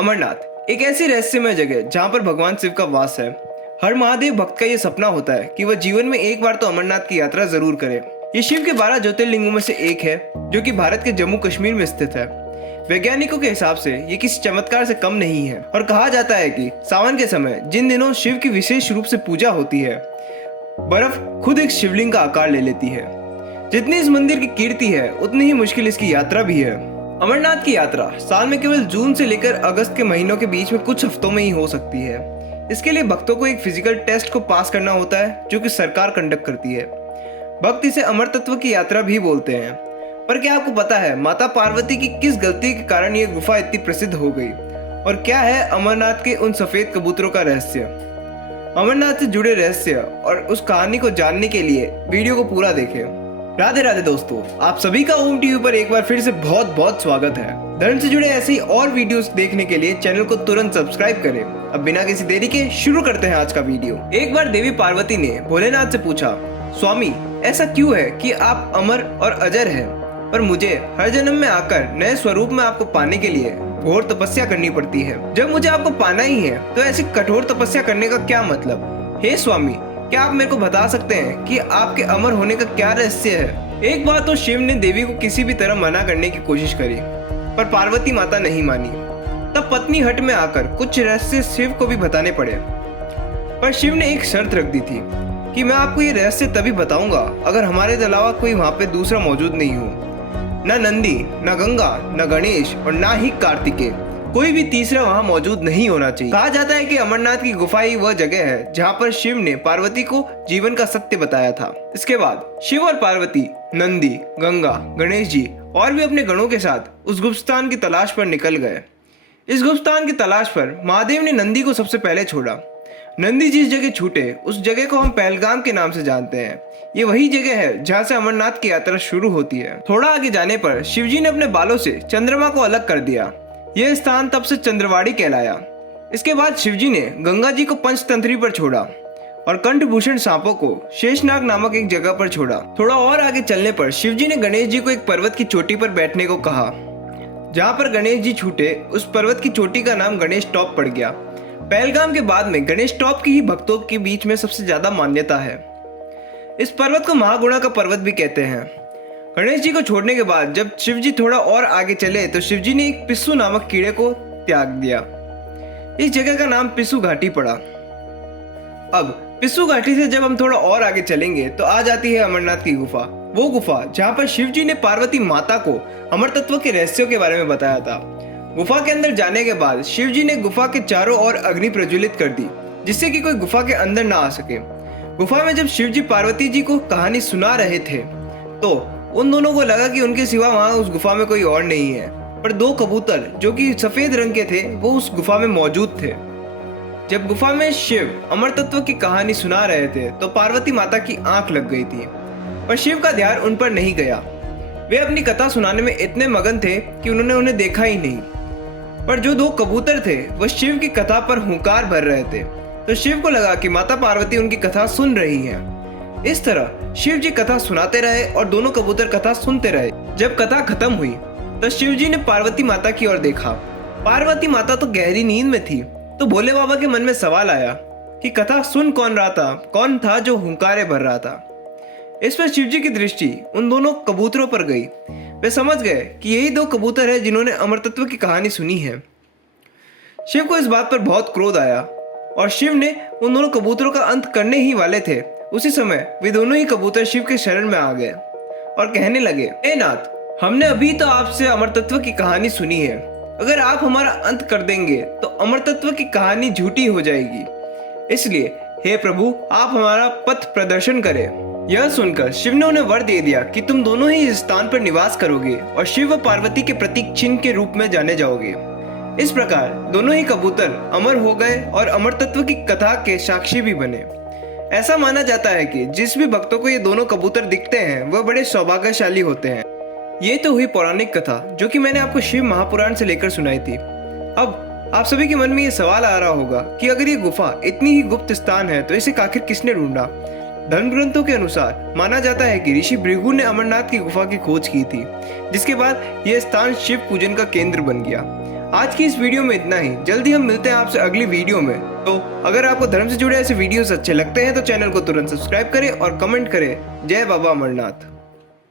अमरनाथ एक ऐसी रहस्यमय जगह जहाँ पर भगवान शिव का वास है। हर महादेव भक्त का ये सपना होता है कि वह जीवन में एक बार तो अमरनाथ की यात्रा जरूर करे। ये शिव के 12 ज्योतिर्लिंगों में से एक है जो कि भारत के जम्मू कश्मीर में स्थित है। वैज्ञानिकों के हिसाब से ये किसी चमत्कार से कम नहीं है और कहा जाता है कि सावन के समय जिन दिनों शिव की विशेष रूप से पूजा होती है, बर्फ खुद एक शिवलिंग का आकार ले लेती है। जितनी इस मंदिर की कीर्ति है उतनी ही मुश्किल इसकी यात्रा भी है। अमरनाथ की यात्रा साल में केवल जून से लेकर अगस्त के महीनों के बीच में कुछ हफ्तों में ही हो सकती है। इसके लिए भक्तों को एक फिजिकल टेस्ट को पास करना होता है जो कि सरकार कंडक्ट करती है। भक्त इसे अमर तत्व की यात्रा भी बोलते हैं। पर क्या आपको पता है माता पार्वती की किस गलती के कारण ये गुफा इतनी प्रसिद्ध हो गई और क्या है अमरनाथ के उन सफेद कबूतरों का रहस्य? अमरनाथ से जुड़े रहस्य और उस कहानी को जानने के लिए वीडियो को पूरा देखें। राधे राधे दोस्तों, आप सभी का ओम टीवी पर एक बार फिर से बहुत बहुत स्वागत है। धर्म से जुड़े ऐसे ही और वीडियोस देखने के लिए चैनल को तुरंत सब्सक्राइब करें। अब बिना किसी देरी के शुरू करते हैं आज का वीडियो। एक बार देवी पार्वती ने भोलेनाथ से पूछा, स्वामी ऐसा क्यों है कि आप अमर और अजर हैं, पर मुझे हर जन्म में आकर नए स्वरूप में आपको पाने के लिए घोर तपस्या करनी पड़ती है। जब मुझे आपको पाना ही है तो ऐसी कठोर तपस्या करने का क्या मतलब? हे स्वामी, क्या आप मेरे को बता सकते हैं कि आपके अमर होने का क्या रहस्य है? एक बार तो शिव ने देवी को किसी भी तरह मना करने की कोशिश करी, पर पार्वती माता नहीं मानी। तब पत्नी हट में आकर कुछ रहस्य शिव को भी बताने पड़े, पर शिव ने एक शर्त रख दी थी कि मैं आपको ये रहस्य तभी बताऊंगा अगर हमारे अलावा कोई वहाँ पे दूसरा मौजूद नहीं हो। न नंदी, न गंगा, न गणेश और न ही कार्तिकेय, कोई भी तीसरा वहाँ मौजूद नहीं होना चाहिए। कहा जाता है कि अमरनाथ की गुफा ही वह जगह है जहाँ पर शिव ने पार्वती को जीवन का सत्य बताया था। इसके बाद शिव और पार्वती नंदी, गंगा, गणेश जी और भी अपने गणों के साथ उस गुप्तस्थान की तलाश पर निकल गए। इस गुप्तस्थान की तलाश पर महादेव ने नंदी को सबसे पहले छोड़ा। नंदी जिस जगह छूटे उस जगह को हम पहलगाम के नाम से जानते हैं। ये वही जगह है जहाँ से अमरनाथ की यात्रा शुरू होती है। थोड़ा आगे जाने पर शिवजी ने अपने बालों से चंद्रमा को अलग कर दिया। यह स्थान तब से चंद्रवाड़ी कहलाया। इसके बाद शिवजी ने गंगा जी को पंचतंत्री पर छोड़ा और कंठभूषण सांपों को शेषनाग नामक एक जगह पर छोड़ा। थोड़ा और आगे चलने पर शिवजी ने गणेश जी को एक पर्वत की चोटी पर बैठने को कहा। जहाँ पर गणेश जी छूटे उस पर्वत की चोटी का नाम गणेश टॉप पड़ गया। पहलगाम के बाद में गणेश टॉप की ही भक्तों के बीच में सबसे ज्यादा मान्यता है। इस पर्वत को महागुणा का पर्वत भी कहते हैं। गणेश जी को छोड़ने के बाद जब शिवजी थोड़ा और आगे चले तो शिवजी ने एक पिस्सू नामक कीड़े को त्याग दिया। इस जगह का नाम पिस्सू घाटी पड़ा। अब पिस्सू घाटी से जब हम थोड़ा और आगे चलेंगे तो आ जाती है अमरनाथ की गुफा। वो गुफा जहाँ पर शिवजी ने पार्वती माता को अमर तत्व के रहस्यों के बारे में बताया था। गुफा के अंदर जाने के बाद शिवजी ने गुफा के चारों ओर अग्नि प्रज्वलित कर दी जिससे कि कोई गुफा के अंदर ना आ सके। गुफा में जब शिवजी पार्वती जी को कहानी सुना रहे थे तो उन दोनों को लगा कि उनके सिवा वहां उस गुफा में कोई और नहीं है, पर दो कबूतर जो कि सफेद रंग के थे वो उस गुफा में मौजूद थे। जब गुफा में शिव अमर तत्व की कहानी सुना रहे थे तो पार्वती माता की आंख लग गई थी, पर शिव का ध्यान उन पर नहीं गया। वे अपनी कथा सुनाने में इतने मगन थे कि उन्होंने उन्हें देखा ही नहीं। पर जो दो कबूतर थे वह शिव की कथा पर हुंकार भर रहे थे, तो शिव को लगा कि माता पार्वती उनकी कथा सुन रही है। इस तरह शिव जी कथा सुनाते रहे और दोनों कबूतर कथा सुनते रहे। जब कथा खत्म हुई तो शिव जी ने पार्वती माता की ओर देखा। पार्वती माता तो गहरी नींद में थी, तो भोले बाबा के मन में सवाल आया कि कथा सुन कौन रहा था, कौन था जो हुंकारे भर रहा था। इस पर शिव जी की दृष्टि उन दोनों कबूतरों पर गई। वे समझ गए कि यही दो कबूतर है जिन्होंने अमर तत्व की कहानी सुनी है। शिव को इस बात पर बहुत क्रोध आया और शिव ने उन दोनों कबूतरों का अंत करने ही वाले थे। उसी समय वे दोनों ही कबूतर शिव के शरण में आ गए और कहने लगे, हे नाथ, हमने अभी तो आपसे अमर तत्व की कहानी सुनी है। अगर आप हमारा अंत कर देंगे तो अमर तत्व की कहानी झूठी हो जाएगी। इसलिए हे प्रभु, आप हमारा पथ प्रदर्शन करें। यह सुनकर शिव ने उन्हें वर दे दिया कि तुम दोनों ही इस स्थान पर निवास करोगे और शिव व पार्वती के प्रतीक चिन्ह के रूप में जाने जाओगे। इस प्रकार दोनों ही कबूतर अमर हो गए और अमर तत्व की कथा के साक्षी भी बने। ऐसा माना जाता है कि जिस भी भक्तों को ये दोनों कबूतर दिखते हैं वह बड़े सौभाग्यशाली होते हैं। ये तो हुई पौराणिक कथा जो कि मैंने आपको शिव महापुराण से लेकर सुनाई थी। अब आप सभी के मन में ये सवाल आ रहा होगा कि अगर ये गुफा इतनी ही गुप्त स्थान है तो इसे आखिर किसने ढूंढा? धर्म ग्रंथों के अनुसार माना जाता है कि ऋषि भृगु ने अमरनाथ की गुफा की खोज की थी, जिसके बाद यह स्थान शिव पूजन का केंद्र बन गया। आज की इस वीडियो में इतना ही। जल्दी हम मिलते हैं आपसे अगली वीडियो में। तो अगर आपको धर्म से जुड़े ऐसे वीडियोस अच्छे लगते हैं तो चैनल को तुरंत सब्सक्राइब करें और कमेंट करें। जय बाबा अमरनाथ।